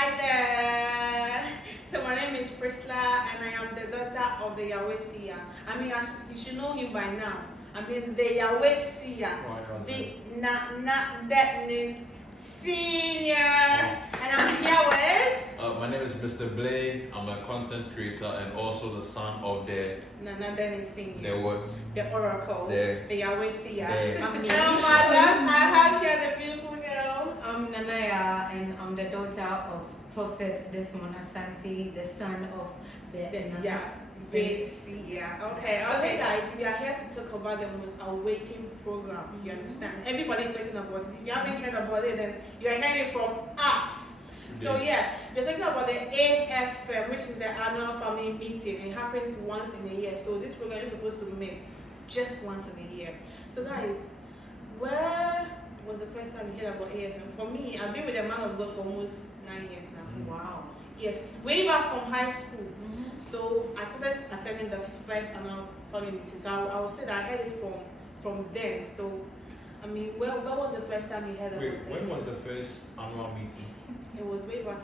Hi there. So my name is Priscilla and I am the daughter of the Yahweh Seer. I mean, you should know him by now. I mean, the Yahweh Seer. The that means senior. And I'm here with. My name is Mr. Blay. I'm a content creator and also the son of the. That is senior. The what? The oracle. The Yahweh Seer. I'm me. on my left, I have here the beautiful girl. I'm Nanaya and I'm the daughter of Prophet Desmond Asante, the son of the Yahweh Seer. Okay, guys, we are here to talk about the most awaiting program. You understand? Everybody's talking about it. If you haven't heard about it, then you are hearing it from us. So yeah, we're talking about the AFM, which is the annual family meeting. It happens once in a year. So this program is supposed to miss just once in a year. So guys, where was the first time you heard about AFM? For me, I've been with a man of God for almost 9 years now. Wow. Yes, way back from high school. So I started attending the first annual family meeting. So I would say that I heard it from then. So I mean, where was the first time you heard about it? When was the first annual meeting? It was way back.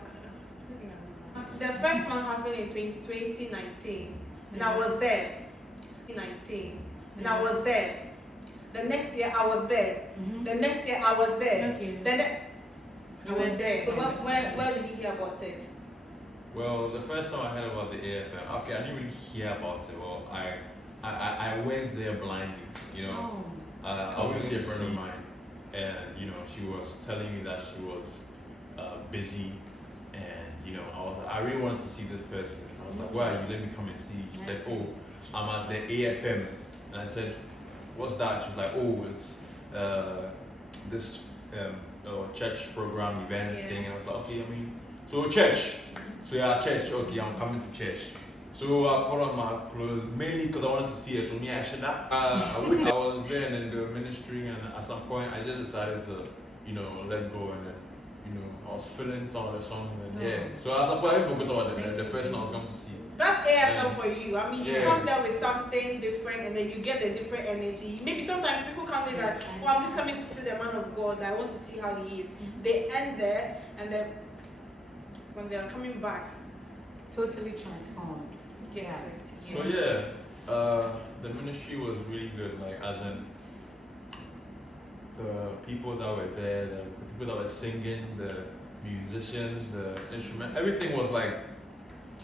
The first one happened in 2019, and I was there. 2019, and I was there. The next year I was there. The next year I was there. Okay. Then I was there. So where did you hear about it? Well, the first time I heard about the AFM, okay, I didn't really hear about it. Well, I went there blindly, you know. I was a friend of mine, and you know, she was telling me that she was busy, and you know, I really wanted to see this person. I was like, where are you? Let me come and see. She said, oh, I'm at the AFM, and I said, what's that? She was like, oh, it's this church program event thing. And I was like, okay, I mean, so church. So yeah, church. Okay, I'm coming to church. So I put on my clothes mainly because I wanted to see her. So me, I should not. I was there in the ministry, and at some point, I just decided to, you know, let go, and then, you know, I was feeling some of the songs, and yeah. So at some point, I forgot about the person I was going to see. That's AFM for you. I mean, you come there with something different, and then you get a different energy. Maybe sometimes people come there that, oh, I'm just coming to see the man of God. I want to see how he is. They end there, and then when they are coming back, Totally transformed. yeah. So the ministry was really good. Like as in the people that were there, the people that were singing, the musicians, the instrument, everything was like,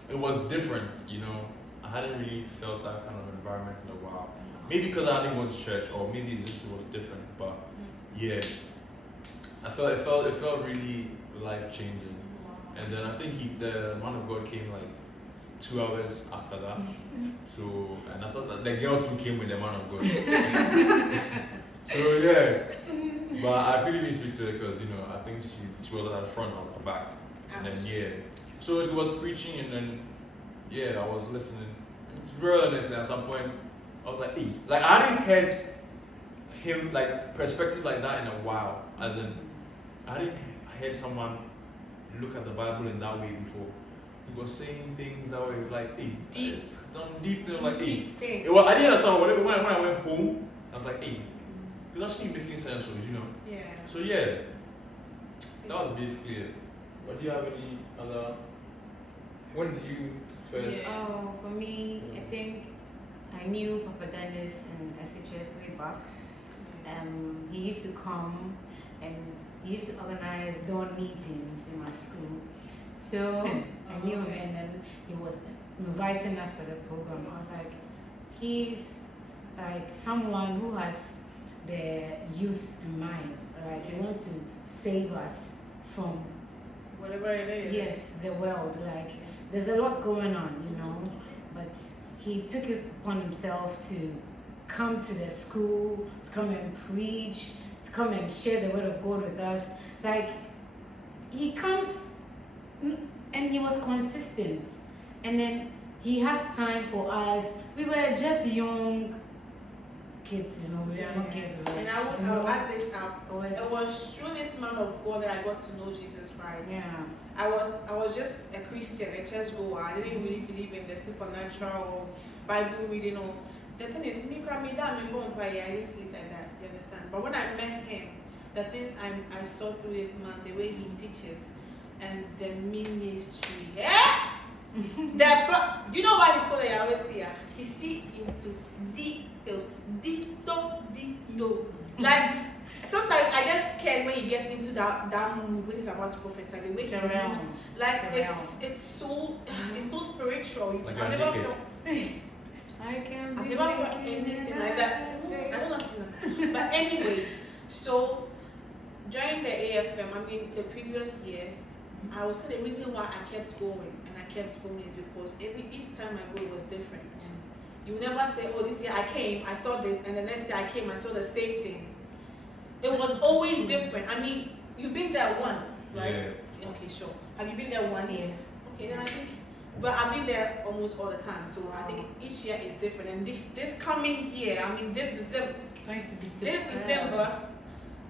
it was different. You know, I hadn't really felt that kind of environment in a while. Maybe because I didn't go to church, or maybe it just was different. But yeah, it felt really life changing. And then I think the man of God came like 2 hours after that. So, and I saw that the girl too came with the man of God. So yeah, but I really didn't speak to her because, you know, I think she was at the front, I was at the back. And then so she was preaching, and then I was listening. It's real honest, and at some point I was like, hey, like I hadn't heard him like perspective like that in a while. As in, I hadn't heard someone look at the Bible in that way before. He was saying things that were like, hey, deep things, like, hey. Well, I didn't understand whatever. When I went home, I was like, hey, it's actually making sense, you know. Yeah. So that was basically it. But do you have any other? When did you first? Oh, for me, I think I knew Papa Dennis and SHS way back. He used to come and he used to organize dawn meetings in my school. So I knew him, and then he was inviting us to the program. I was like, he's like someone who has the youth in mind. Like he wants to save us from whatever it is. Yes, the world. Like there's a lot going on, you know. But he took it upon himself to come to the school, to come and preach, to come and share the word of God with us. Like he comes and he was consistent, and then he has time for us. We were just young kids, you know, we were not kids. And I would add this up. It was through this man of God that I got to know Jesus Christ. Yeah. I was just a Christian, a church goer. I didn't really believe in the supernatural, Bible reading. Or the thing is, I didn't sleep like that. You understand? But when I met him, the things I saw through this man, the way he teaches, and the ministry. Yeah? You know why he's called a Yahweh seer? He sees into details. Like, sometimes I get scared when he gets into that mood when he's about to prophesy. The way he moves, like it's so spiritual. Like I've you're never naked. felt I've never felt anything like that. I don't know. But anyways, so during the AFM, I mean the previous years, I would say the reason why I kept going is because each time I go it was different. You never say, oh, this year I came, I saw this, and the next year I came, I saw the same thing. It was always different. I mean, you've been there once, right? Yeah. Okay, sure. Have you been there once? Yeah. Okay, then I think, but I've been there almost all the time, so I think each year is different. And this coming year, I mean, this December, It's going to be so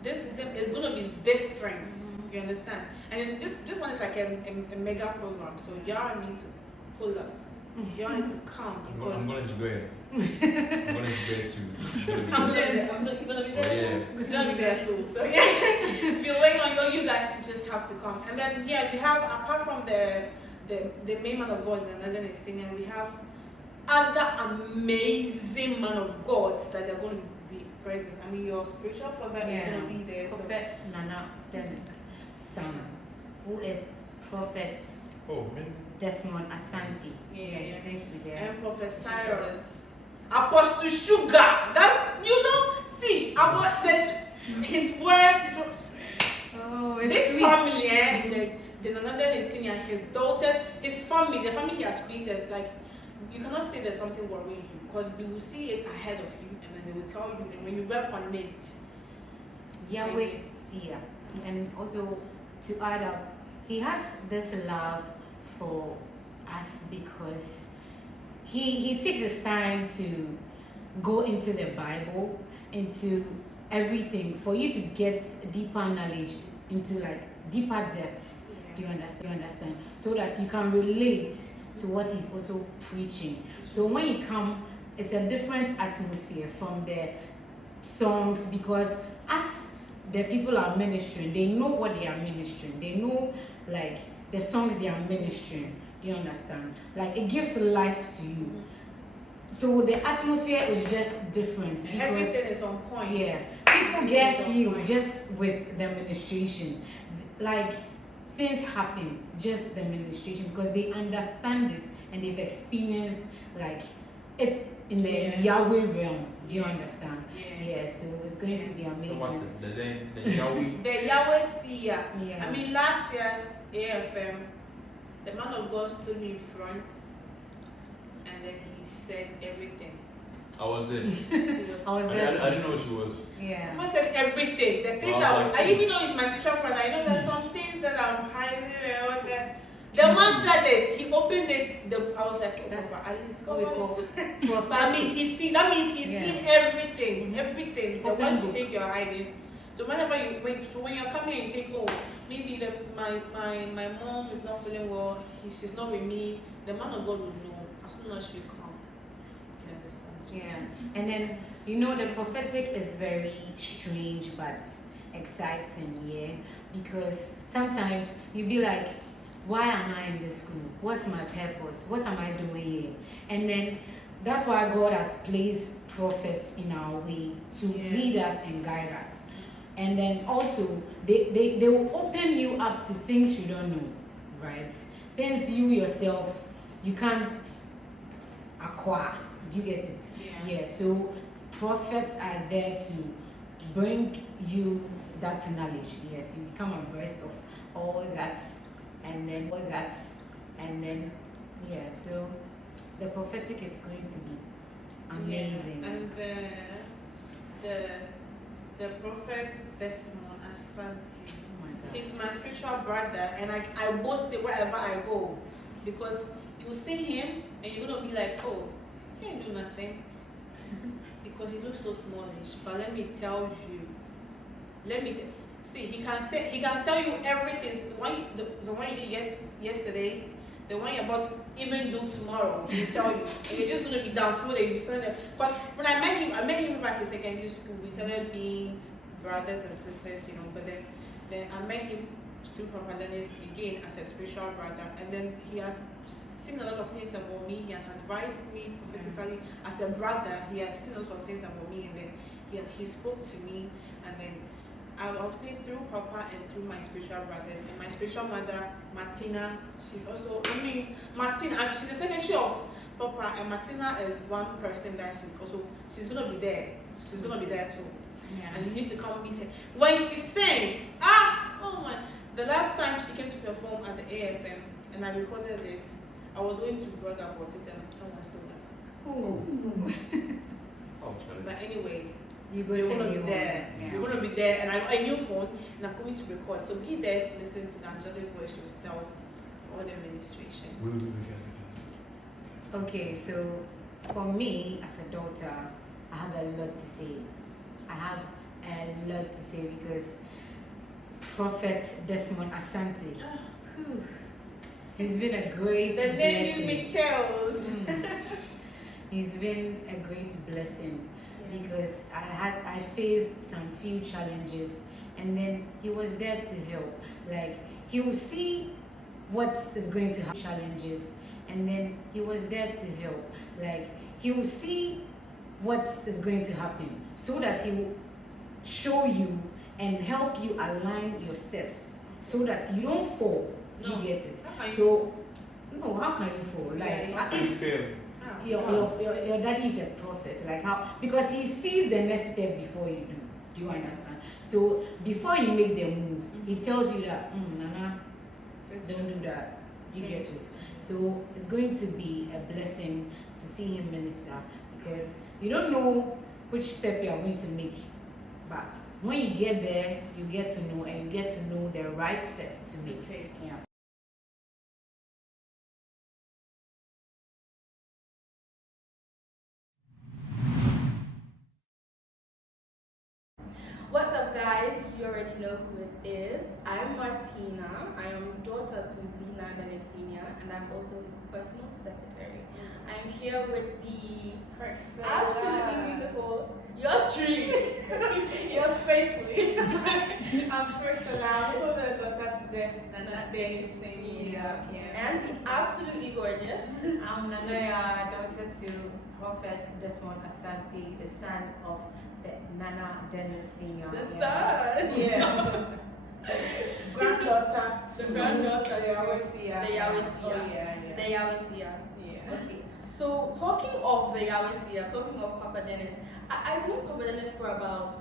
this December is going to be different. You understand? And this one is like a mega program, so y'all need to pull up. Y'all need to come because I'm gonna just go ahead. I'm gonna just go ahead too. I'm there. You're gonna be there Oh, too. You're gonna be there too. So yeah, we're waiting on you guys to just have to come. And then yeah, we have apart from the main man of God and another senior, we have other amazing man of God that are going to be present. I mean, your spiritual father is going to be there. Prophet Nana Dennis' son, who is Prophet Desmond Asante. Yeah. He's going to be there. And Prophet Cyrus, Apostle Sugar. That's see about his words. This sweet. family, the another senior, his daughters, his family, the family he has created. Like you cannot say there's something worrying you because we will see it ahead of you, and then they will tell you, and when you work on it, Yahweh seer. And also to add up, he has this love for us because he takes his time to go into the Bible, into everything for you to get deeper knowledge, into like deeper depth. Do you understand? So that you can relate to what he's also preaching. So when you come, it's a different atmosphere from the songs because as the people are ministering, they know what they are ministering. They know like the songs they are ministering. Do you understand? Like it gives life to you. So the atmosphere is just different. Everything is on point. Yeah. People get healed just with the ministration. Like things happen just the ministration because they understand it and they've experienced like it's in the Yahweh realm. Do you understand? Yeah, so it's going to be amazing. So what's it? The Yahweh? The Yahweh seer. Yeah. I mean, last year's AFM, the man of God stood me in front and then he said everything. I was there. I was there. I didn't know she was. Yeah. He said everything. The things I even know it's my spiritual friend. I know there's some things that I'm hiding and all that. The man said it. He opened it. I was like, That's at least what we call But I mean, that means he's seen everything. Everything. The Open ones you book. think you're hiding. So whenever when you're coming and you think, oh, maybe my mom is not feeling well, she's not with me, the man of God will know as soon as you come. You understand? Yeah. And then the prophetic is very strange but exciting, yeah. Because sometimes you be like, why am I in this school? What's my purpose? What am I doing here? And then that's why God has placed prophets in our way to lead us and guide us. And then also they will open you up to things you don't know, right? Things you yourself you can't acquire. Do you get it? Yeah. So prophets are there to bring you that knowledge. Yes, you become abreast of all that. And then so the prophetic is going to be amazing. Yeah. And the prophet Desmond Asante, Oh my God. he's my spiritual brother, and I boast it wherever I go because you see him and you're gonna be like, oh, he ain't do nothing because he looks so smallish. But let me tell you, see, he can tell you everything. The one you did yesterday, the one you're about to even do tomorrow, he'll tell you. And you're just gonna be down through there, you'll be standing there. Because when I met him back in secondary school, we started being brothers and sisters, but then I met him through Papa Dennis again as a spiritual brother, and then he has seen a lot of things about me. He has advised me prophetically as a brother. He has seen a lot of things about me, and then he spoke to me, and then I'll say through Papa and through my spiritual brothers and my spiritual mother Martina. She's also Martina. She's the secretary of Papa, and Martina is one person that she's gonna be there. She's gonna be there too. Yeah. And you need to come meet her when she sings. Oh my! The last time she came to perform at the AFM, and I recorded it. I was going to brag about it, and someone stole my phone. But anyway, you're gonna be there. Yeah. You're gonna be there, and I got a new phone, and I'm going to record. So be there to listen to the angelic voice yourself for the administration. Okay, so for me as a daughter, I have a lot to say. I have a lot to say because Prophet Desmond Asante, he's been a great the name blessing. Mitchells. He's been a great blessing because I faced some few challenges, and then he was there to help. Like, he will see what is going to happen, challenges, and then he was there to help. Like, he will see what is going to happen so that he will show you and help you align your steps so that you don't fall. Do you get it? So, no, how can you fall? Like, if your daddy is a prophet, like how, because he sees the next step before you do. Do you understand? So before you make the move, he tells you that, Nana, don't do that. Do you get it? So it's going to be a blessing to see him minister because you don't know which step you are going to make, but when you get there, you get to know, and you get to know the right step to make. Yeah. What's up, guys? You already know who it is. I'm Martina. I am daughter to Vina Dennis Sr., and I'm also his personal secretary. I'm here with the absolutely beautiful, yours truly, yours faithfully. I'm Priscilla. I'm also the daughter to the Nana Dennis Sr. And the absolutely gorgeous. I'm Nanaya, daughter to Prophet Desmond Asante, the son of the Nana Dennis Sr. The son. Yeah. Granddaughter. The granddaughter. The Yahweh. The Yahweh. The Yahweh. Yeah. Okay. So talking of the Yahweh, talking of Papa Dennis, I've known Papa Dennis for about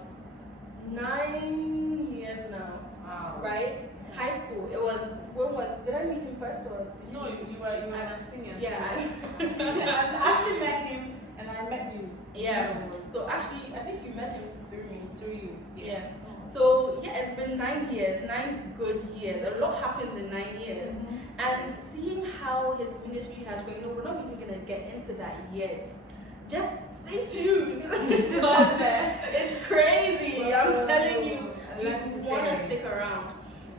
9 years now. Wow. Right? High school. Did I meet him first or? No, you were a senior. Yeah. I actually met him and I met you. Yeah. So actually, I think you met him through me. Through you. Yeah. So yeah, it's been 9 years, 9 good years. A lot happens in 9 years. And seeing how his ministry has grown, we're not even going to get into that yet. Just stay tuned because it's crazy. I'm telling you, you want to stick around.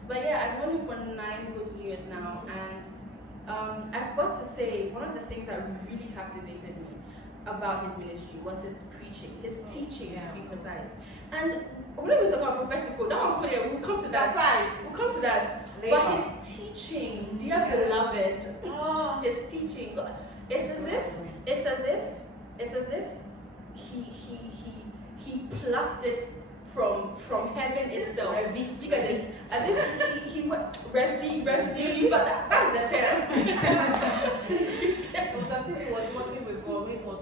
But yeah, I've known him for 9 good years now, and I've got to say, one of the things that really captivated me about his ministry was his preaching, his teaching, to be precise. And we're not even talking about prophetical. Now I'm putting it. We'll come to that side. We'll come to that. Later. But his teaching, dear beloved, his teaching, it's as if he plucked it from heaven itself. You get it? As if he went Revi, but that's the term. It was as if he was working with God when he was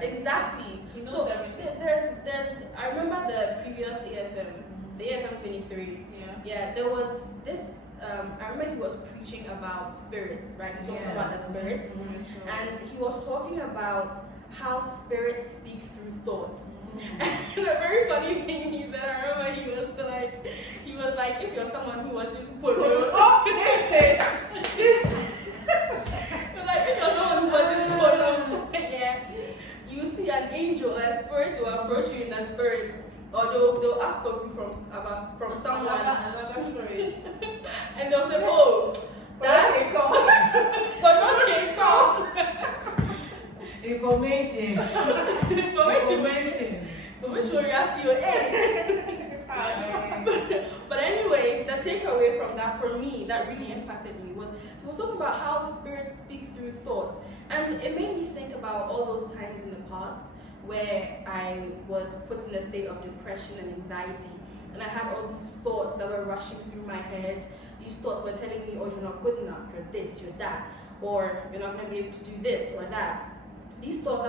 Exactly. So there's I remember the previous AFM, the AFM 23. Yeah, there was this. I remember he was preaching about spirits, right? He talked about the spirits, and he was talking about how spirits speak through thoughts. And a very funny thing he said, I remember he was like, if you're someone who watches polo, like if you're someone who watches polo, you see an angel, a spirit will approach you in a spirit, or they'll ask of you from someone, another story. and they'll say, oh, that's but not K-pop. Information. But anyways, the takeaway from that for me that really impacted me was he was talking about how spirits speak through thoughts, and it made me think about all those times in the past where I was put in a state of depression and anxiety, and I had all these thoughts that were rushing through my head. These thoughts were telling me, oh, you're not good enough, you're this, you're that, or you're not going to be able to do this or that. These thoughts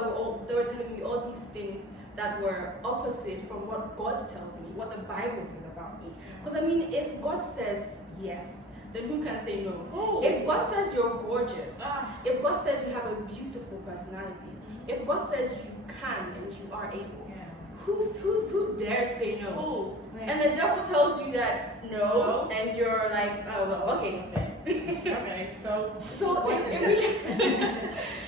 they were telling me all these things that were opposite from what God tells me, what the Bible says about me. Because I mean, if God says yes, then who can say no? Oh. If God says you're gorgeous, if God says you have a beautiful personality, if God says you can and you are able, who dares say no? Oh. And the devil tells you that no, and you're like, oh well, okay. Okay, so it really,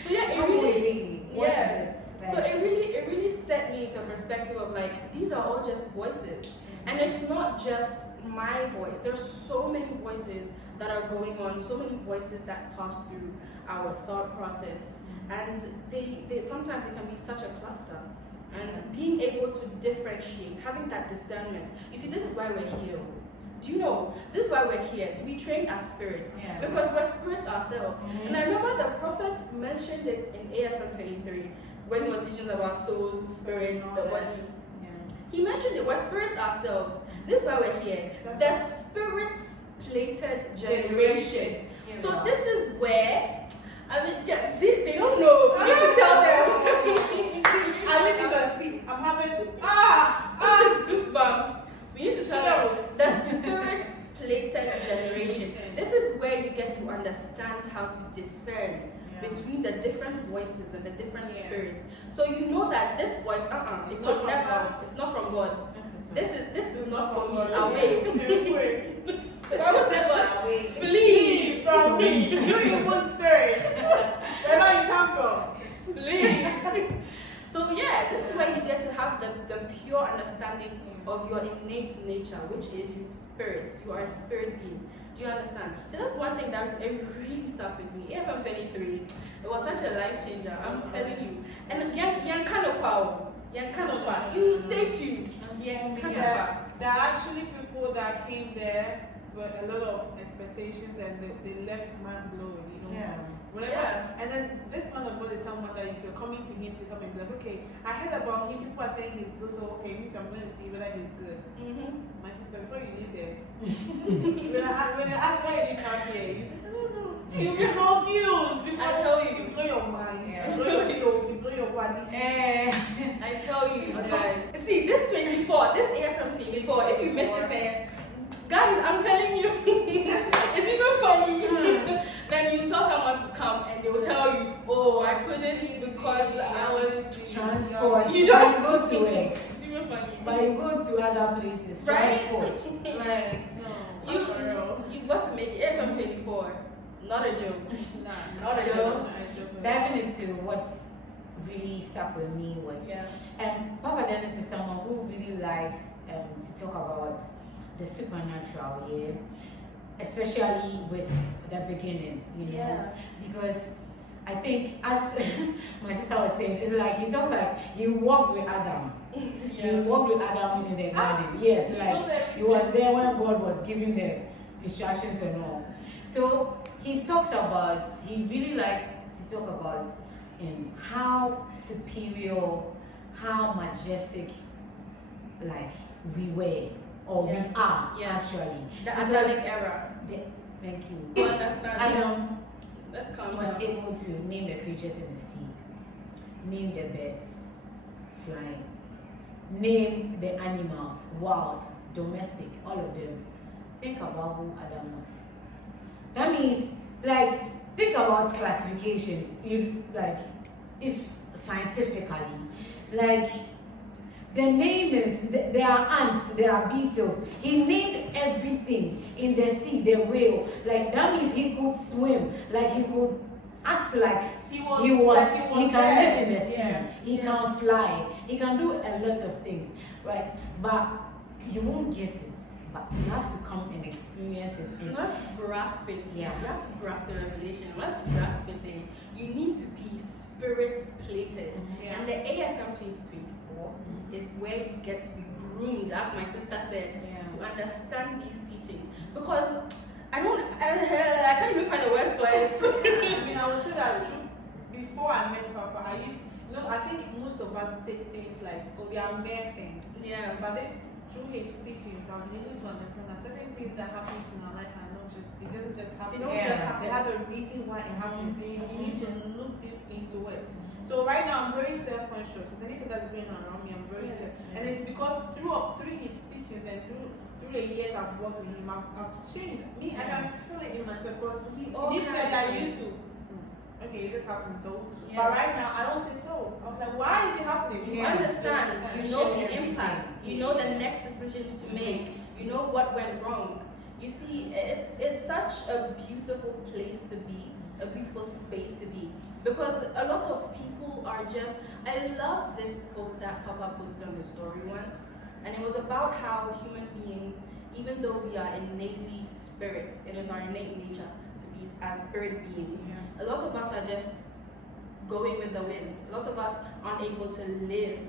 so yeah, it really, yeah. So it really set me into a perspective of like, these are all just voices, and it's not just my voice. There's so many voices that are going on, so many voices that pass through our thought process, and they sometimes it can be such a cluster. And being able to differentiate, having that discernment. You see, this is why we're here. Do you know? This is why we're here, to be trained as spirits. Yeah. Because we're spirits ourselves. And I remember the prophet mentioned it in AFM 23 when he was teaching about souls, spirits, the body. He mentioned it, we're spirits ourselves. This is why we're here. The spirits plated generation. So this is where, I mean, they don't know. We need to tell them. I wish you could see. I'm having goosebumps. We need to tell them the spirit plated generation. This is where you get to understand how to discern between the different voices and the different spirits. So you know that this voice, it's not from God. This is not for me. Away. The Bible said what? Flee from me. You evil spirits. Wherever you come from. Flee. So yeah, this is where you get to have the pure understanding of your innate nature, which is your spirit. You are a spirit being. Do you understand? So that's one thing that it really stuck with me. AFM 23, it was such a life changer. I'm telling you. And you stay tuned. There are actually people that came there with a lot of expectations, and they left mind blown. You know. And then this man of God is someone that if you're coming to him to come and be like, okay, I heard about him, people are saying he's good, so okay, me too, I'm going to see whether he's good. My sister, before you leave there, when I ask why you didn't come here, you say, I don't know. You'll be confused because I tell you, you blow your mind, you blow your soul, you blow your body. I tell you, guys. See, this 24, this AFM 24, if you miss it there, guys, I'm telling you, it's even funny. Then you tell someone to come and they will tell you, oh, I couldn't because I was transport. You don't go to work. It's even funny. But you go to other places. Right? Transport. You've got to make it AFM 24. Not a joke. Not a joke. Diving into what really stuck with me was, Papa Dennis is someone who really likes to talk about the supernatural, especially with the beginning, you know, because I think, as my sister was saying, it's like he talked like he walked with Adam. He walked with Adam in the garden. Yes, like he was there when God was giving the instructions and all. So he really liked to talk about how superior, how majestic, like we were. Or we are actually. The Adamic era. Thank you. You understand? Adam was able to name the creatures in the sea, name the birds flying, name the animals, wild, domestic, all of them. Think about who Adam was. That means, like, think about classification. You if scientifically, like. The name is, there are ants, there are beetles. He named everything in the sea, the whale. Like, that means he could swim. Like, he could act like he can live in the sea. He can fly. He can do a lot of things, right? But you won't get it. But you have to come and experience it. You have to grasp it. Yeah. You have to grasp the revelation. You have to grasp it. You need to be spirit plated. And the AFM 2024 is where you get to be groomed, as my sister said, to understand these teachings. Because I met Papa, I used, I think most of us take things like, oh, they are mere things. Yeah. But this, through his teachings, I've been able to understand that certain things that happens in our life are not just, it doesn't just happen. They don't just happen. They have a reason why it happens. And you need to look deep into it. So right now I'm very self-conscious. With anything that's going on around me, I'm very self. And it's because through his teachings and through the years I've worked with him, I've changed. Me, I can feel it in myself because initially I used to. Okay, it just happened. So, but right now I don't say so. I was like, why is it happening? You understand. You know the impact. You know the next decisions to make. You know what went wrong. You see, it's such a beautiful place to be, a beautiful space to be, because a lot of people are just. I love this quote that Papa posted on the story once, and it was about how human beings, even though we are innately spirits, it is our innate nature to be as spirit beings. A lot of us are just going with the wind. A lot of us aren't able to live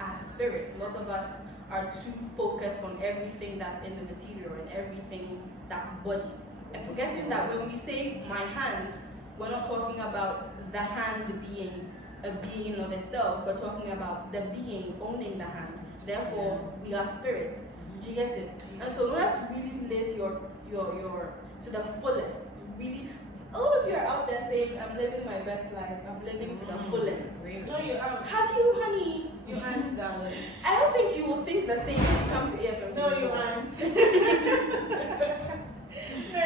as spirits. A lot of us are too focused on everything that's in the material and everything that's body. And forgetting that when we say my hand, we're not talking about the hand being a being of itself. We're talking about the being owning the hand. Therefore, we are spirits. Do you get it? And so in order to really live your to the fullest, really, a lot of you are out there saying, I'm living my best life, I'm living to the fullest. No, you aren't. Have you, honey? You aren't, darling. I don't think you will think the same if you come to EFM. No, you aren't. No,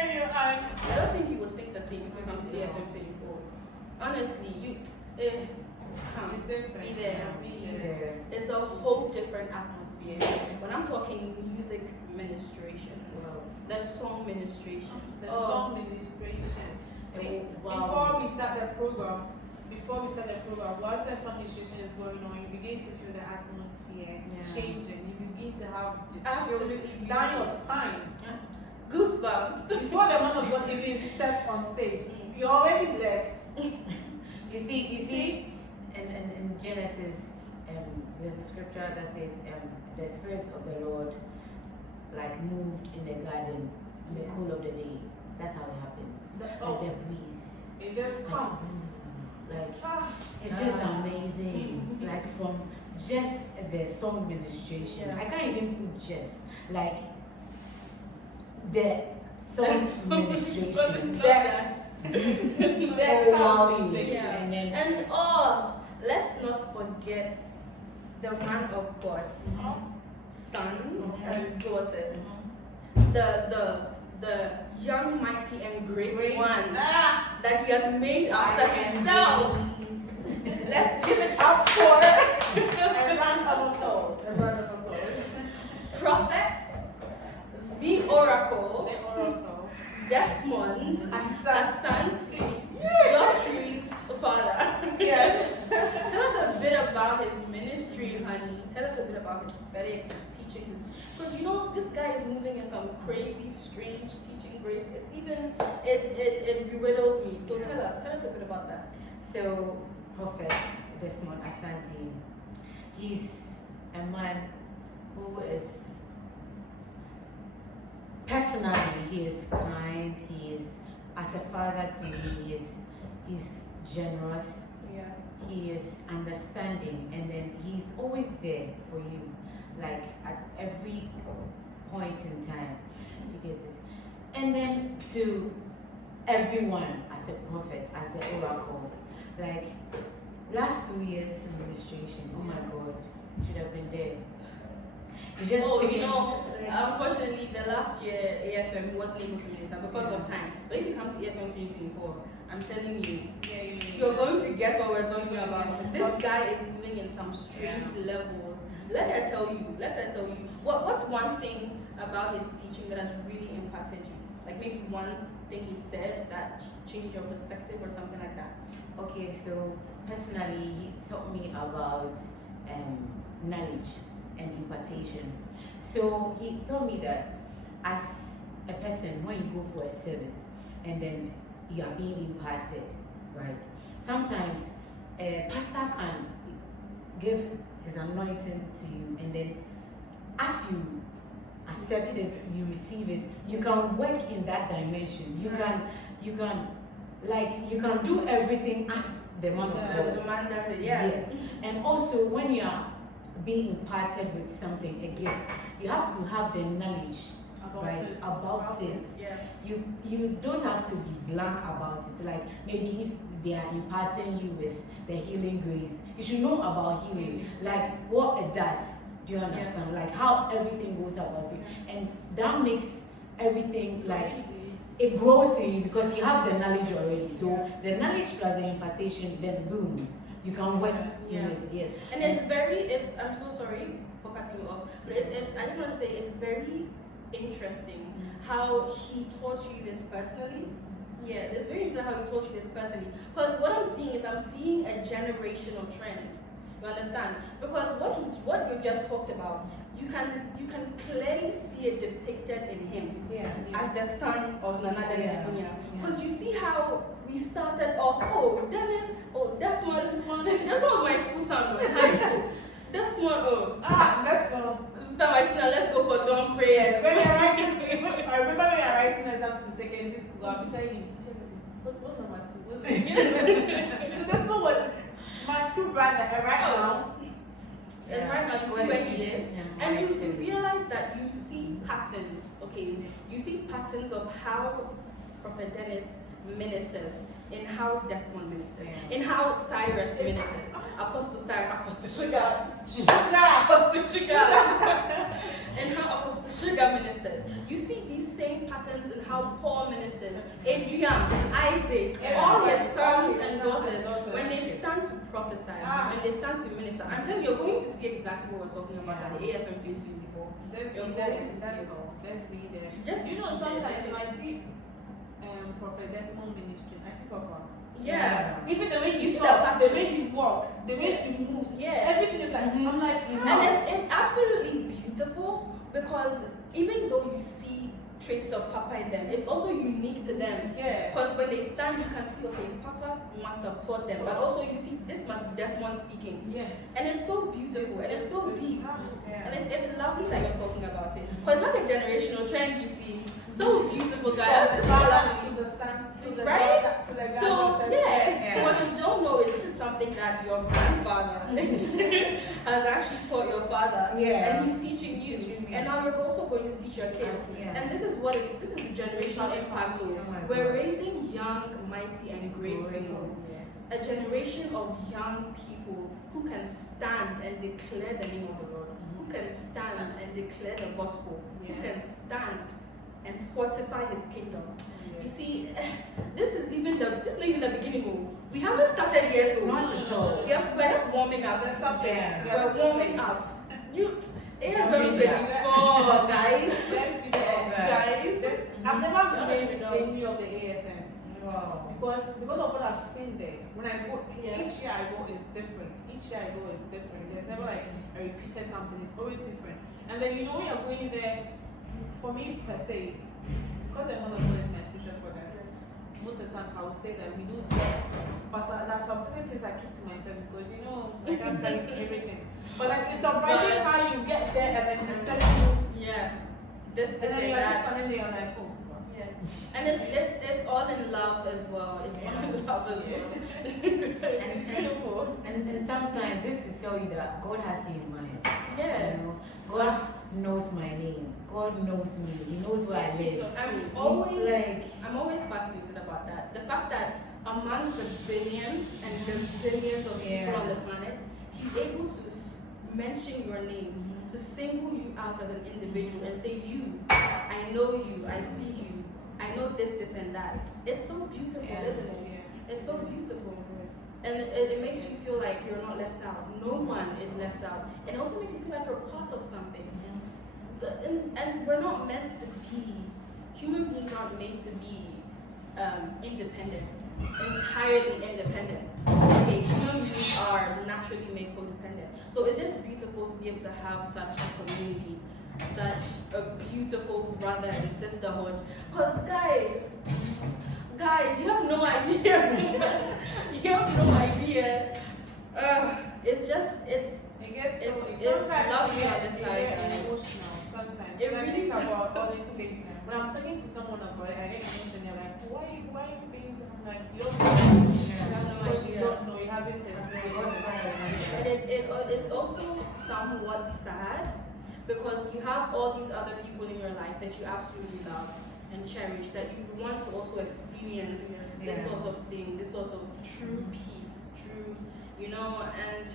you aren't. I don't think you would think the same if you come to EFM 24. Honestly, you come. It's different. Be there. Be there. It's a whole different atmosphere. When I'm talking music ministrations, the song ministrations, The song ministration. See, before we start the program, whilst the song ministration is going on, you begin to feel the atmosphere changing. You begin to have the chills down your spine. Goosebumps. Before the man of God even steps on stage, you're already blessed. You see, in Genesis, there's a scripture that says, the spirits of the Lord like moved in the garden in the cool of the day. That's how it happens. Like the breeze. It just comes. It's just amazing. Like from just the song ministration. I can't even put just like the song ministration. And let's not forget the man of God's sons and daughters. The young, mighty, and great ones that he has made after himself. Let's give it up for a round of applause. Prophet, the Oracle, Desmond, Asante, yours truly's father. Yes. Tell us a bit about his ministry, honey. Tell us a bit about his prophetic, his teaching. Because this guy is moving in some crazy, strange teaching grace. It's even, it belittles me. So tell us a bit about that. So, Prophet Desmond Asante, he's a man who is, personally, he is kind, he is, as a father to me, he's generous, he is understanding, and then he's always there for you, like at every point in time, you get it. And then to everyone as a prophet, as the oracle, like last 2 years in administration, oh my God, should have been there. Just unfortunately, the last year AFM wasn't able to minister because of time. But if you come to AFM 2024, I'm telling you, you're going to get what we're talking about. This guy is moving in some strange levels. Let her tell you. What's one thing about his teaching that has really impacted you? Like maybe one thing he said that changed your perspective or something like that. Okay, so personally, he taught me about knowledge and impartation. So he told me that as a person, when you go for a service and then you are being imparted, right? Sometimes a pastor can give his anointing to you, and then as you accept it, you receive it, you can work in that dimension. You can do everything as the man of God. The man does it, yeah. Yes. And also, when you are being imparted with something, a gift, you have to have the knowledge about it. Yeah. You don't have to be blank about it. Like maybe if they are imparting you with the healing grace, you should know about healing, like what it does. Do you understand? Like how everything goes about it, and that makes everything like it grows in you because you have the knowledge already. So the knowledge plus the impartation, then boom, you can work in it. Yes. And I'm so sorry for cutting you off, but it's I just want to say it's very interesting how he taught you this personally. Yeah, it's very interesting how he taught you this personally. Because what I'm seeing a generational trend. You understand? Because what we've just talked about, you can clearly see it depicted in him as the son of Nana Dennis Senior. Because you see how we started off, Dennis, Desmond was my school son in high school. Desmond, let's go. Sister Martina, let's go for dawn prayers. When you're writing, I remember when you're writing exams in secondary school, I'll be saying, what's number 2? So this one was my school brother, and right now. And right now you see where he is. And you realize that you see patterns, okay? You see patterns of how Prophet Dennis ministers, in how Desmond ministers, in how Cyrus ministers, Apostle Cyrus, Apostle Sugar, Apostle Sugar, and how Apostle Sugar ministers. You see these same patterns in how Paul ministers, Adrian, Isaac, all his sons and daughters, when they stand to prophesy, when they stand to minister. I'm telling you, you're going to see exactly what we're talking about at the AFM 2024. You're going to see it. Just be there. Just sometimes when I see Prophet Desmond ministry, I see Papa. Yeah. Even the way he see talks, the way he walks, the way he moves, everything is like, I'm like, and it's absolutely beautiful because even though you see traces of Papa in them, it's also unique to them. Yeah. Because when they stand, you can see, okay, Papa must have taught them, but also you see this must be Desmond speaking. Yes. And it's so beautiful and it's so deep. And it's lovely that you're talking about it. Because it's like a generational trend, you see. So beautiful, guys. It's so lovely. Right? So, what you don't know is this is something that your grandfather has actually taught your father. And he's teaching you. And now you're also going to teach your kids. And this is a generational impact. We're raising young, mighty, and great people. A generation of young people who can stand and declare the name of the Lord, who can stand and declare the gospel, who can stand and fortify his kingdom. You see, this is not even the beginning. We haven't started yet. Not at all. We're just warming up. There's something. We're warming up. AFM 24, guys. Guys. I've never been raised in any of the AFMs. Wow. Because of what I've seen there. When I go, each year I go is different. There's never like a repeated something. It's always different. And then when you're going there, for me per se, because the mother is my spiritual father, most of the time I will say that we don't talk. But there's some certain things I keep to myself because I can't tell you everything. But like it's surprising how you get there and then it's telling you. This and then you're just standing there like, oh. And it's all in love as well. It's all in love as well. And it's beautiful. And sometimes this to tell you that God has you in mind. Yeah. God knows my name. God knows me. He knows where I live. I'm always fascinated about that. The fact that among the billions and the zillions of people on the planet, he's able to mention your name, to single you out as an individual and say, you, I know you, I see you, I know this, and that. It's so beautiful, isn't it? It's so beautiful. And it makes you feel like you're not left out. No one is left out. And it also makes you feel like you're part of something. And we're not meant to be, human beings aren't made to be independent, entirely independent. Okay, human beings are naturally made codependent. So it's just beautiful to be able to have such a community, such a beautiful brother and sisterhood. Because guys, you have no idea. You have no idea. It's lovely on this side, guys. Sometimes. When I think about all these things, when I'm talking to someone about it, I get emotional. They're like, why are you being to? I'm like, you don't know. You don't know having to experience. And it's also somewhat sad because you have all these other people in your life that you absolutely love and cherish, that you want to also experience this sort of thing, this sort of true peace, true, and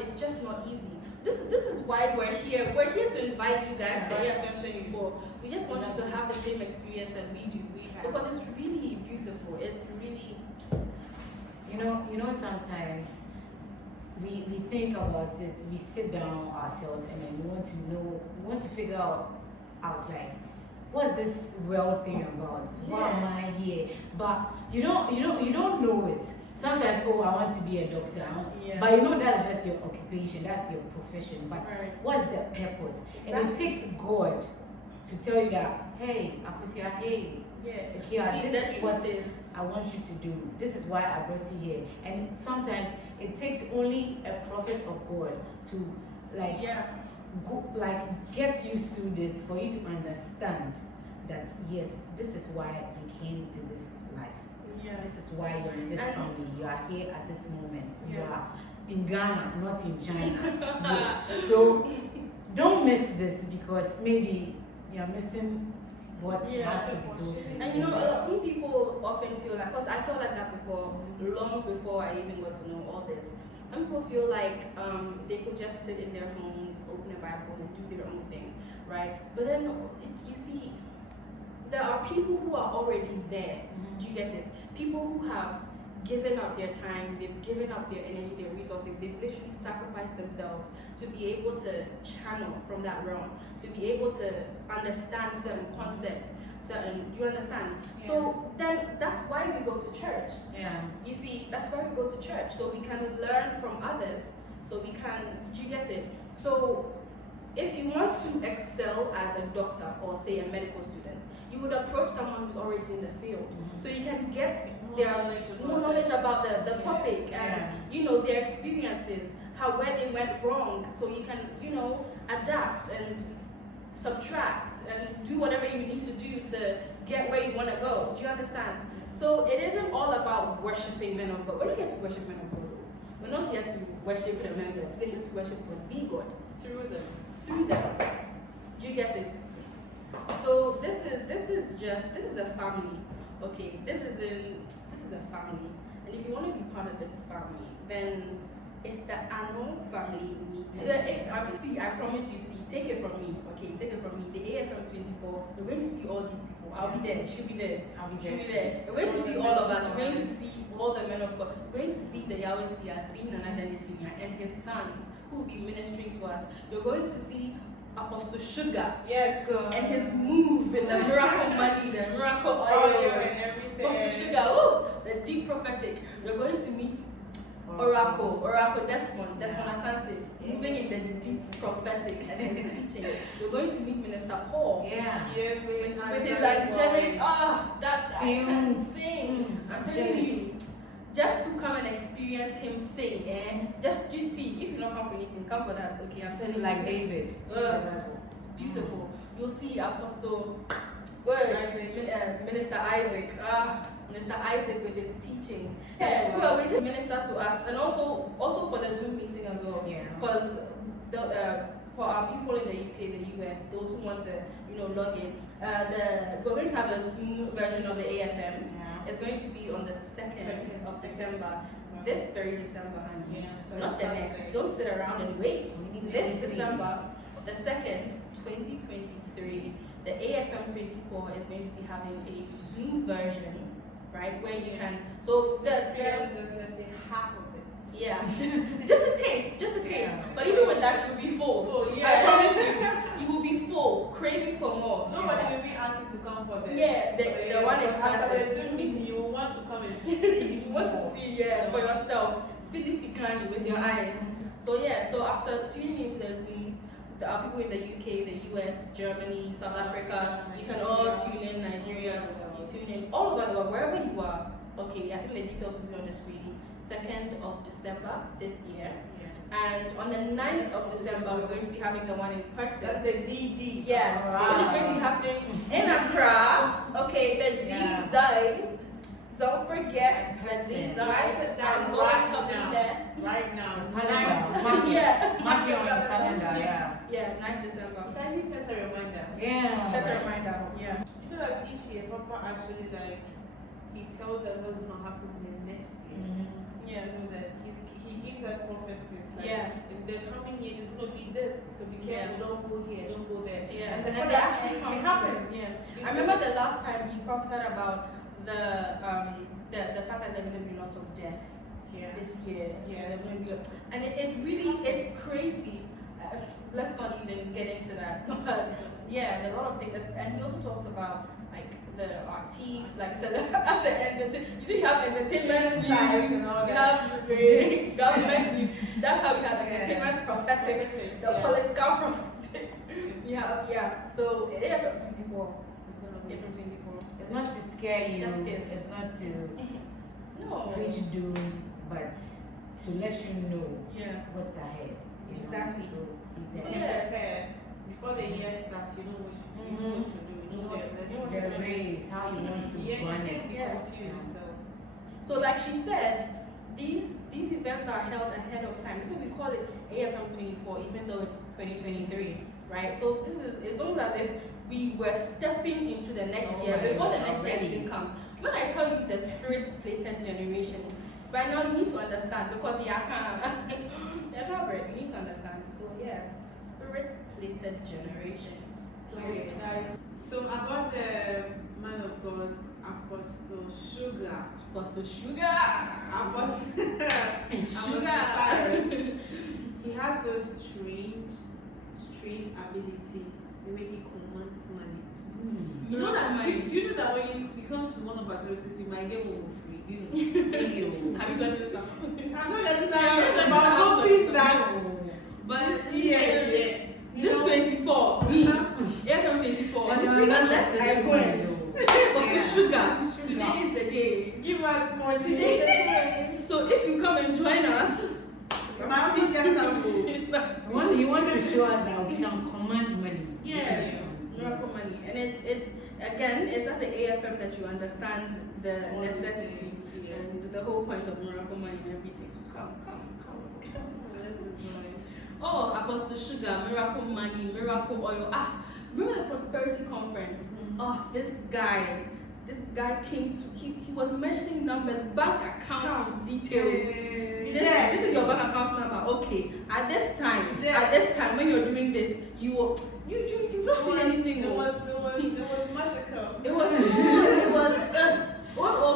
it's just not easy. So this is why we're here. We're here to invite you guys to FM 24. We just want you to have the same experience that we do, because it's really beautiful. It's really, sometimes we think about it. We sit down ourselves and then we want to figure out like, what's this world thing about? Why am I here? But you don't know it. Sometimes, I want to be a doctor. But that's just your occupation, that's your profession. But what's the purpose? Exactly. And it takes God to tell you that, hey, Akosia, hey, this is what I want you to do. This is why I brought you here. And sometimes it takes only a prophet of God to get you through this, for you to understand that yes, this is why you came to this life. This is why you're in this family. You are here at this moment. You are in Ghana, not in China. Yes. So don't miss this, because maybe you're missing what has to be told to you. And some people often feel like, because I felt like that before, long before I even got to know all this. Some people feel like they could just sit in their homes, open a Bible, and do their own thing, right? But then you see, there are people who are already there. Do you get it? People who have given up their time, they've given up their energy, their resources, they've literally sacrificed themselves to be able to channel from that realm, to be able to understand certain concepts, do you understand? So then that's why we go to church. You see, that's why we go to church, so we can learn from others, so we can, do you get it? So if you want to excel as a doctor or say a medical student, you would approach someone who's already in the field, so you can get more knowledge about the topic and their experiences, where they went wrong, so you can adapt and subtract and do whatever you need to do to get where you want to go. Do you understand? So it isn't all about worshiping men of God. We're not here to worship men of God. We're not here to worship the members. We're here to worship God, be God through them. Do you get it? So this is a family. Okay, this is a family, and if you want to be part of this family, then it's the annual family meeting. I promise you. See, take it from me. Okay, take it from me. The AFM 24. We're going to see all these people. I'll be there. She'll be there. She'll be there. We're going to see all of us. We're going to see all the men of God. We're going to see the Yahweh and his sons who will be ministering to us. You're going to see Apostle Sugar, and his move in the miracle money, the miracle oil, and everything. Apostle Sugar, the deep prophetic. You're going to meet Oracle Desmond Asante, moving in the deep prophetic and his teaching. You're going to meet Minister Paul. With his angelic, that's I can sing. I'm telling you. Just to come and experience him sing, just you see, if you don't come for anything, come for that. Okay, I'm telling you. Like David. Beautiful. You'll see Apostle, Minister Isaac. Minister Isaac with his teachings. Yes, we are waiting to minister to us, and also for the Zoom meeting as well. Because for our people in the UK, the US, those who want to log in, we're going to have a Zoom version of the AFM. It's going to be on the 2nd of December. This very December, honey. Not the next. Don't sit around and wait. This December, the 2nd, 2023, the AFM 24 is going to be having a Zoom version, right? Where you can, so let's say half of it. Yeah, just a taste. But even with that, you'll be full. I promise you, you will be full, craving for more. Nobody will be asking to come for this. The one in after the Zoom meeting, you will want to come and see. You want to see, for yourself, physically with your eyes. So after tuning into the Zoom, there are people in the UK, the US, Germany, South Africa. You can all tune in. Nigeria, you tune in all over the world, wherever you are. Okay, I think the details will be on the screen. 2nd of December this year. And on the 9th of December, we're going to be having the one in person. That's the DD. It's going to be happening in Accra. Okay, the deep Don't forget the date. Write it down I'm going right to be now. there. Right now. Calendar. Mark it. Yeah. Mark it on your calendar, yeah. Yeah, 9th December. Can you set a reminder? Yeah. Set a reminder. Yeah. You know that each year, Papa actually like he tells us what's gonna happen in the next year. Yeah. You know that he gives us prophecies like Yeah. in the coming year there's gonna be this, so be careful, don't go here, don't go there. Yeah. And the And fact they that actually come it true. happens. Yeah. I remember the last time he prophesied about the fact that there are going to be lots of death Yeah. this year. Yeah. There are going to be and it really it's crazy. Let's not even get into that. But yeah, there are a lot of things. And he also talks about like the artists, like as an you see, you have entertainment news, and all you that. have government news. That's how we have Yeah. entertainment, prophetic, Prophetic, the yeah. political prophetic. Yeah. So AFM 24. AFM 24. It's not to scare you. Just kiss. It's not to No. preach doom, but to let you know Yeah. what's ahead. You know? Exactly. So be So there. prepare before the year starts. You know what you know what you do. You know the Mhm. lesson. The race, how you want to Yeah, you run can't it. be Yeah. confused. So. So like she said, these events are held ahead of time. So we call it AFM 24, even though it's 2023, right? So it's almost as if we were stepping into the next year before the next year even comes. When I tell you the spirit-plated generation, right now you need to understand because you need to understand. So yeah, spirit-plated generation. So about the man of God, Apostle Sugar. Apostle Sugar. Apostle Sugar. Cyrus. He has this strange ability the way he commands money. You know that you know that when you come to one of our services, you might get one for free. You know. Have you got this one? I'm not understanding, but I'm hoping that But yeah. this 24, me, AFM 24, unless I go and Apostle Sugar. Today is the day. Give us more Today is the day. So if you come and join us, Mommy gets some more. He wants to show us that we can command money. yeah, miracle money. And it's again, it's at the AFM that you understand the necessity and the whole point of miracle money and everything. So come. Oh, Apostle Sugar, miracle money, miracle oil. Remember the prosperity conference? Oh, this guy came to he was mentioning numbers, bank account details. This is your bank account number. Okay. At this time when you're doing this, you've not seen anything. It was magical. It was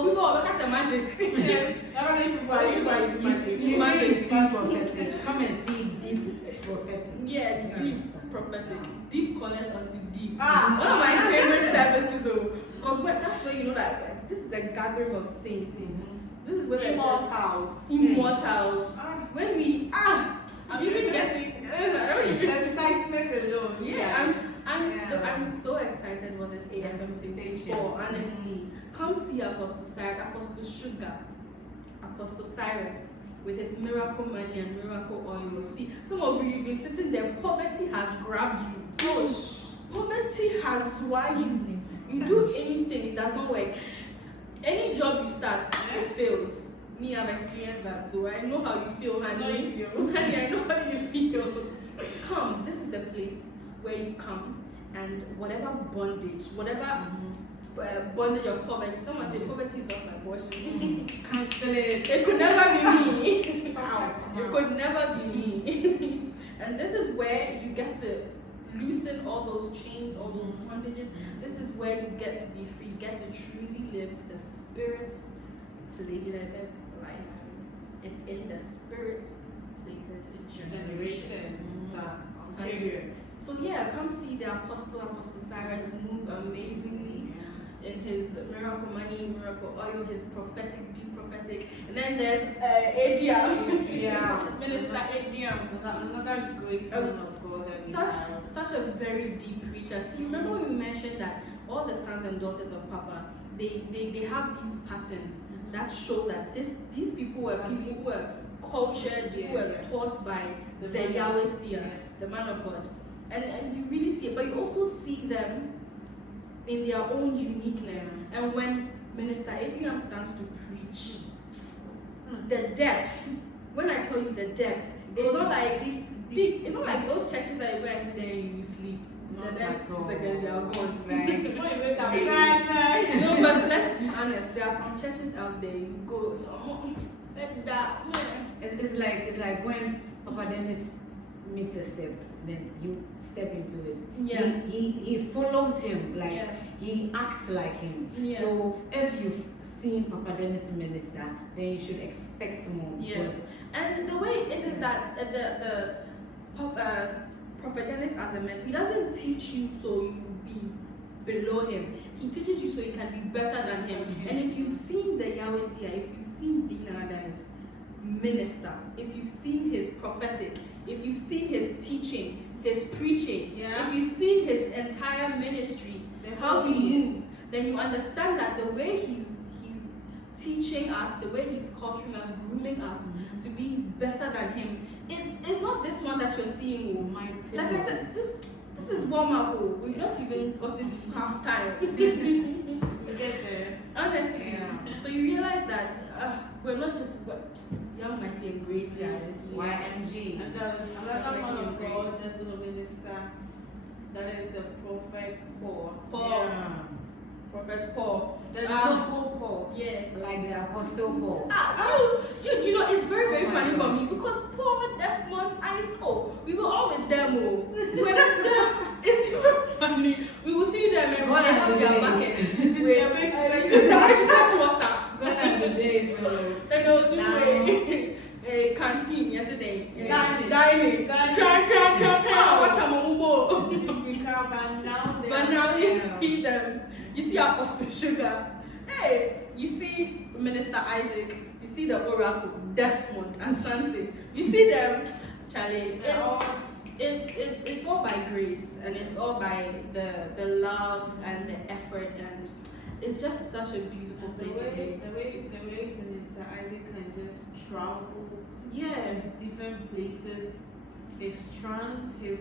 people are like magic. Yes. How many people are you guys magic? You Magic. see prophetic. Come and see deep prophetic. Yeah, deep prophetic. Deep connect unto deep. Ah. One of my favorite services, because that's where you know that this is a gathering of saints. This is where Immortals. When we I'm even getting Excitement alone. yeah, I'm so excited about this AFM 24. Honestly, come see Apostle Sugar, Apostle Cyrus with his miracle money and miracle oil. See, some of you've been sitting there. Poverty has grabbed you. Poverty has swallowed you. You do anything, it does not work. Any job you start, it fails. Me, I've experienced that, so I know how you feel, honey. Honey, I know how you feel. Come, this is the place where you come, and whatever bondage, bondage of poverty. Someone said poverty is not my portion. Cancel it. It could never be me. Out. It could never be me. And this is where you get to loosen all those chains, all those bondages. This is where you get to be free. You get to truly live the Spirit's plated life. It's in the Spirit's plated generation. Period. So yeah, come see the Apostle Cyrus move amazingly in his miracle money, miracle oil, his prophetic, deep prophetic. And then there's Adrian. Yeah. Minister Adrian. Another great son of God. that we have. Such a very deep preacher. See, remember when we mentioned that all the sons and daughters of Papa, they have these patterns that show that these people were people who were cultured, who were taught by the Yahweh seer, the man of God. And you really see it, but you also see them in their own uniqueness. And when Minister Abraham stands to preach, the depth. When I tell you the depth, it's not like deep. It's not like those churches that you go and sit there and you sleep. The next 2 seconds you are gone. Before you wake up, cry. No, but let's be honest. There are some churches out there you go. It's like when Papa Dennis makes a step, then you step into it. Yeah. He follows him, like Yeah. he acts like him. Yeah. So if you've seen Papa Dennis minister, then you should expect more. Yeah. And the way it is that Prophet Dennis as a mentor, he doesn't teach you so you will be below him. He teaches you so you can be better than him. And if you've seen the Yahweh here, if you've seen Dean Dennis minister, if you've seen his prophetic, if you've seen his teaching, his preaching, if you've seen his entire ministry, how he moves, then you understand that the way he's teaching us, the way he's culturing us, grooming us to be better than him. It's not this one that you're seeing. Like I said, this is warm up. We've not even gotten to half time. We get there. Honestly. Yeah. So you realize that we're not just young, mighty, and great guys. YMG. And there is another man of God, just a minister, that is the prophet Paul. Yeah. Prophet Paul. The noble Paul. Yeah. Like the Apostle Paul. Dude, you know, it's very, very funny for me because Paul, Desmond, we were all with them. We were with them. It's even funny. We will see them and they have their bucket. We are going to fetch water. Gone are the days. And they'll do a canteen yesterday. Dining. But now you see them. You see Apostle Sugar. Hey, you see Minister Isaac. You see the Oracle, Desmond and Santi. You see them, Charlie. It's all by grace and it's all by the love and the effort, and it's just such a beautiful place to be. The way Minister Isaac can just travel different places, his trance, his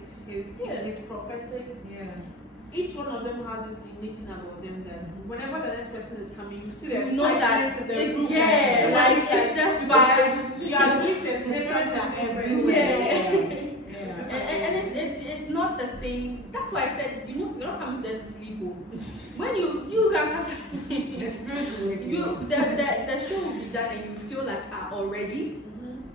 prophetics. Yeah. Each one of them has this unique thing about them that whenever the next person is coming, you see the You know that excitement in the room. it's just vibes. You are witness, The spirits are everywhere. everywhere. And it's not the same. That's why I said you're not coming there to sleep. When you can The spirits will wake you up. the show will be done and you feel like already.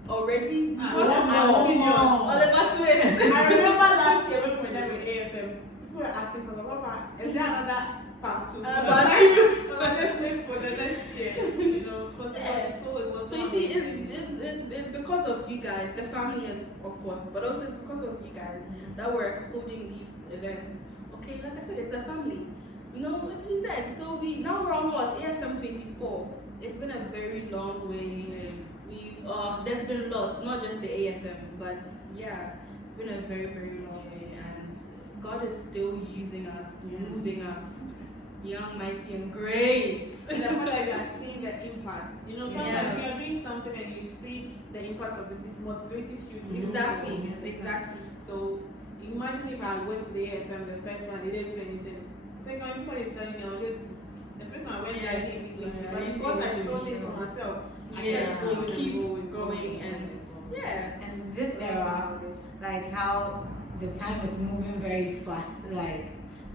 What's Oliver more? Oliver Twist. I remember last year when we were done with AFM, people were asking for Papa, is there another part two? Let's wait for the next year, because it was So you see, it's because of you guys, the family is of course, but also it's because of you guys that we're holding these events. Okay, like I said, it's a family. Like she said. So we're almost AFM 24. It's been a very long way. There's been lots, not just the AFM, but yeah, it's been a very, very long way, and God is still using us, moving us, young, mighty, and great. And the fact that you are seeing the impact, sometimes we are doing something and you see the impact of it, it motivates you to do Exactly. So imagine if I went to the AFM the first one, they didn't feel anything. Second, people is telling me, the person I went there, I didn't meet him, but because I saw things for myself, You keep going, and And this era, like how the time is moving very fast, like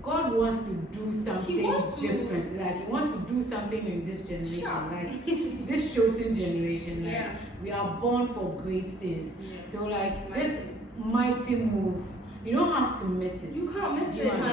God wants to do something different. Like He wants to do something in this generation, like this chosen generation. Like we are born for great things. So like this mighty move, you don't have to miss it. You can't miss it, honey.